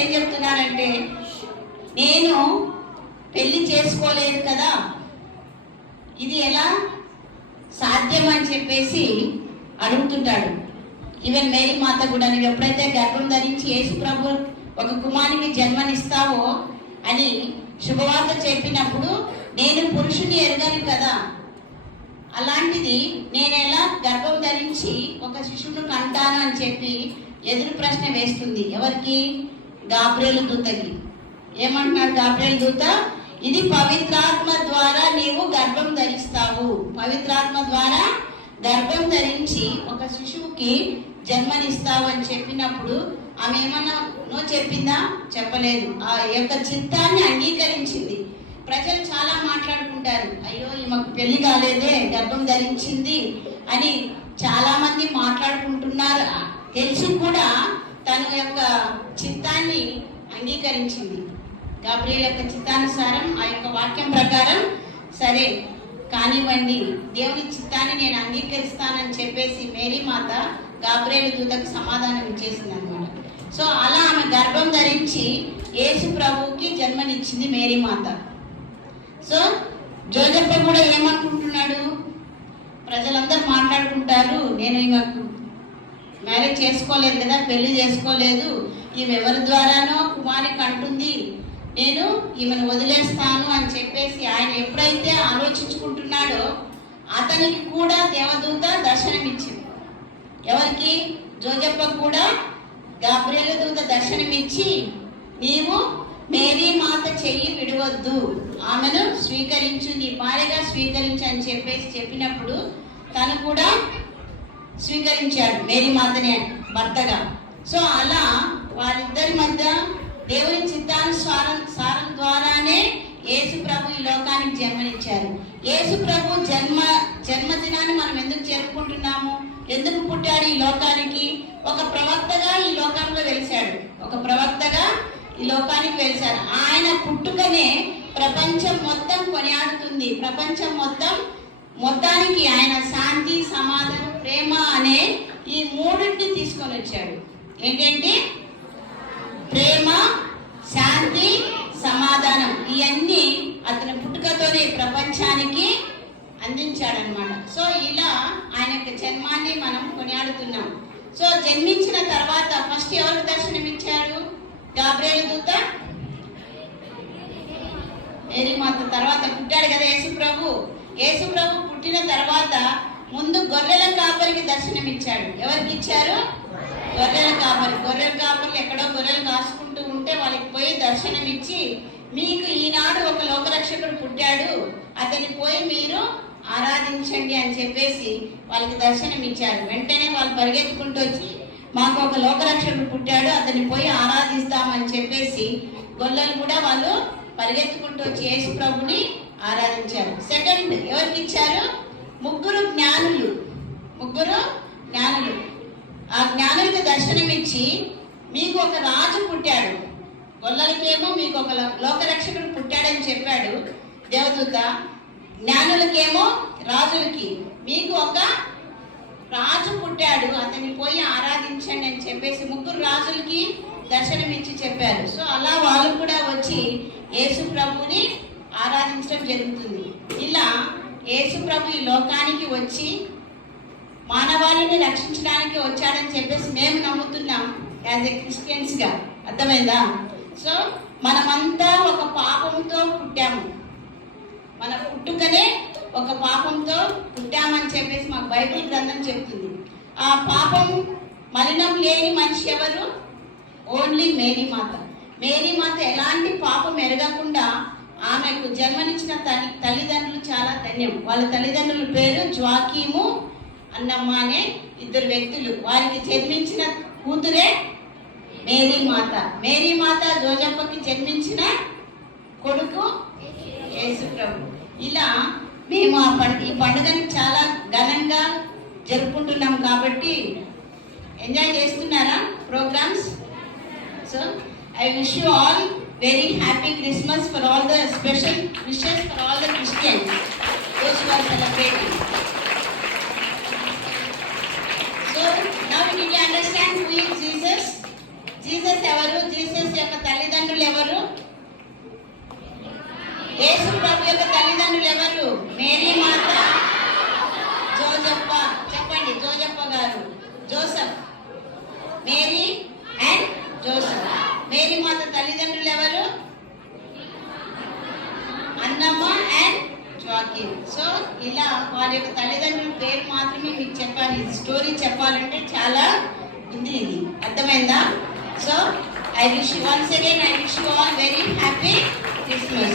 ఏం చెప్తున్నాడంటే, నేను పెళ్లి చేసుకోలేదు కదా, ఇది ఎలా సాధ్యం అని చెప్పేసి అడుగుతుంటాడు. ఈవెన్ మేరీ మాత కూడా, నువ్వు ఎప్పుడైతే గర్భం ధరించి యేసు ప్రభు ఒక కుమారునికి జన్మనిస్తావో అని శుభవార్త చెప్పినప్పుడు, నేను పురుషుని ఎరగను కదా, అలాంటిది నేను ఎలా గర్భం ధరించి ఒక శిశువును కంటాను అని చెప్పి ఎదురు ప్రశ్న వేస్తుంది. ఎవరికి? గాబ్రియేలు దూతకి. ఏమంటున్నాడు గాబ్రియేలు దూత? ఇది పవిత్రాత్మ ద్వారా నీవు గర్భం ధరిస్తావు, పవిత్రాత్మ ద్వారా గర్భం ధరించి ఒక శిశువుకి జన్మనిస్తావు అని చెప్పినప్పుడు ఆమె ఏమన్నా నో చెప్పిందా? చెప్పలేదు. ఆ యొక్క చిత్తాన్ని అంగీకరించింది. ప్రజలు చాలా మాట్లాడుకుంటారు, అయ్యో ఈమెకు పెళ్లి కాలేదే, గర్భం ధరించింది అని చాలా మంది మాట్లాడుకుంటున్నారు. తెలిసి కూడా తన యొక్క చిత్తాన్ని అంగీకరించింది. గాబ్రియేలు యొక్క చిత్తానుసారం, ఆ యొక్క వాక్యం ప్రకారం, సరే కానివ్వండి, దేవుని చిత్తాన్ని నేను అంగీకరిస్తానని చెప్పేసి మేరీ మాత గాబ్రియేలు దూతకు సమాధానం ఇచ్చేసింది అనమాట. సో అలా ఆమె గర్భం ధరించి యేసు ప్రభువుకి జన్మనిచ్చింది మేరీ మాత. సో జోజప్ప కూడా ఏమనుకుంటున్నాడు? ప్రజలందరూ మాట్లాడుకుంటారు, నేను ఈమెకు మ్యారేజ్ చేసుకోలేదు కదా, పెళ్లి చేసుకోలేదు, ఈమె ఎవరి ద్వారానో కుమారికి అంటుంది, నేను ఈమెను వదిలేస్తాను అని చెప్పేసి ఆయన ఎప్పుడైతే ఆలోచించుకుంటున్నాడో అతనికి కూడా దేవదూత దర్శనమిచ్చింది. ఎవరికి? జోజప్పకు కూడా గాబ్రియేలు దూత దర్శనమిచ్చి, నీవు మేరీ మాత చెయ్యి విడవద్దు, ఆమెను స్వీకరించు, నీ భార్యగా స్వీకరించు అని చెప్పేసి చెప్పినప్పుడు తను కూడా స్వీకరించాడు మేరీ మాతని భర్తగా. సో అలా వాళ్ళిద్దరి మధ్య దేవుని చిత్తానుసారం ద్వారానే యేసు ప్రభు ఈ లోకానికి జన్మనిచ్చారు. యేసు ప్రభు జన్మదినాన్ని మనం ఎందుకు జరుపుకుంటున్నాము? ఎందుకు పుట్టాడు ఈ లోకానికి? ఒక ప్రవక్తగా ఈ లోకంలో వెలిశాడు, ఒక ప్రవక్తగా ఈ లోకానికి వెలిశారు. ఆయన పుట్టుకనే ప్రపంచం మొత్తం కొనియాడుతుంది. ప్రపంచం మొత్తానికి ఆయన శాంతి, సమాధానం, ప్రేమ అనే ఈ మూడింటిని తీసుకొని వచ్చాడు. ఏంటంటే ప్రేమ, శాంతి, సమాధానం, ఇవన్నీ అతని పుట్టుకతోనే ప్రపంచానికి అందించాడనమాట. సో ఇలా ఆయన యొక్క జన్మాన్ని మనం కొనియాడుతున్నాం. సో జన్మించిన తర్వాత ఫస్ట్ ఎవరికి దర్శనం ఇచ్చాడు? గాబ్రియేలు దూత మేరీ మాత. తర్వాత పుట్టాడు కదా యేసు ప్రభు. యేసు ప్రభు పుట్టిన తర్వాత ముందు గొర్రెల కాపరికి దర్శనం ఇచ్చాడు. ఎవరికి ఇచ్చారు? గొర్రెల కాపర్లు ఎక్కడో గొర్రెలు కాసుకుంటూ ఉంటే వాళ్ళకి పోయి దర్శనం ఇచ్చి, మీకు ఈనాడు ఒక లోకరక్షకుడు పుట్టాడు, అతన్ని పోయి మీరు ఆరాధించండి అని చెప్పేసి వాళ్ళకి దర్శనం ఇచ్చారు. వెంటనే వాళ్ళు పరిగెత్తుకుంటూ వచ్చి, మాకు ఒక లోకరక్షకుడు పుట్టాడు, అతన్ని పోయి ఆరాధిస్తామని చెప్పేసి గొల్లలు కూడా వాళ్ళు పరిగెత్తుకుంటూ వచ్చి యేసు ప్రభుని ఆరాధించారు. సెకండ్ ఎవరికి ఇచ్చారు? ముగ్గురు జ్ఞానులు. ఆ జ్ఞానులకు దర్శనం ఇచ్చి, మీకు ఒక రాజు పుట్టాడు, గొల్లలకేమో మీకు ఒక లోకరక్షకుడు పుట్టాడని చెప్పాడు దేవదూత. జ్ఞానులకేమో, రాజులకి, మీకు ఒక రాజు పుట్టాడు, అతన్ని పోయి ఆరాధించండి అని చెప్పేసి ముగ్గురు రాజులకి దర్శనం ఇచ్చి చెప్పారు. సో అలా వాళ్ళు కూడా వచ్చి యేసు ప్రభుని ఆరాధించడం జరుగుతుంది. ఇలా యేసు ప్రభు ఈ లోకానికి వచ్చి మానవాళిని రక్షించడానికి వచ్చాడని చెప్పేసి మేము నమ్ముతున్నాం యాజ్ ఎ క్రిస్టియన్స్గా. అర్థమైందా? సో మనమంతా ఒక పాపంతో పుట్టాము, మన పుట్టుకనే ఒక పాపంతో పుట్టామని చెప్పేసి మాకు బైబిల్ గ్రంథం చెప్తుంది. ఆ పాపం మలినం లేని మనిషి ఎవరు? ఓన్లీ మేరీ మాత. మేరీ మాత ఎలాంటి పాపం ఎరగకుండా ఆమెకు జన్మనిచ్చిన తల్లిదండ్రులు చాలా ధన్యం. వాళ్ళ తల్లిదండ్రుల పేరు జ్వాకీము, అన్నమ్మ అనే ఇద్దరు వ్యక్తులు. వారికి జన్మించిన కూతురే మేరీ మాత. మేరీ మాత జోజప్పకి జన్మించిన కొడుకు యేసు ప్రభు. ఇలా మేము ఈ పండుగని చాలా ఘనంగా జరుపుకుంటున్నాం కాబట్టి ఎంజాయ్ చేస్తున్నారా programmes? So I wish you all very happy Christmas for all the special wishes for all the Christians, those who are celebrating. So now we need to understand who is Jesus. Jesus evaru? Jesus Jesus యొక్క తల్లిదండ్రులు ఎవరు? యేసు ప్రభు యొక్క తల్లిదండ్రులు ఎవరు? Mary మాత, జోజప్ప. చెప్పండి, జోజప్ప గారు. Joseph, Mary and Joseph. Mary మాత తల్లిదండ్రులు ఎవరు? అన్నమ్మ అండ్ జాకీర్. సో ఇలా వారి యొక్క తల్లిదండ్రుల పేరు మాత్రమే మీకు చెప్పాలి. ఇది స్టోరీ చెప్పాలంటే చాలా ఉంది. ఇది అర్థమైందా? So I wish you once again, I wish you all very happy Christmas.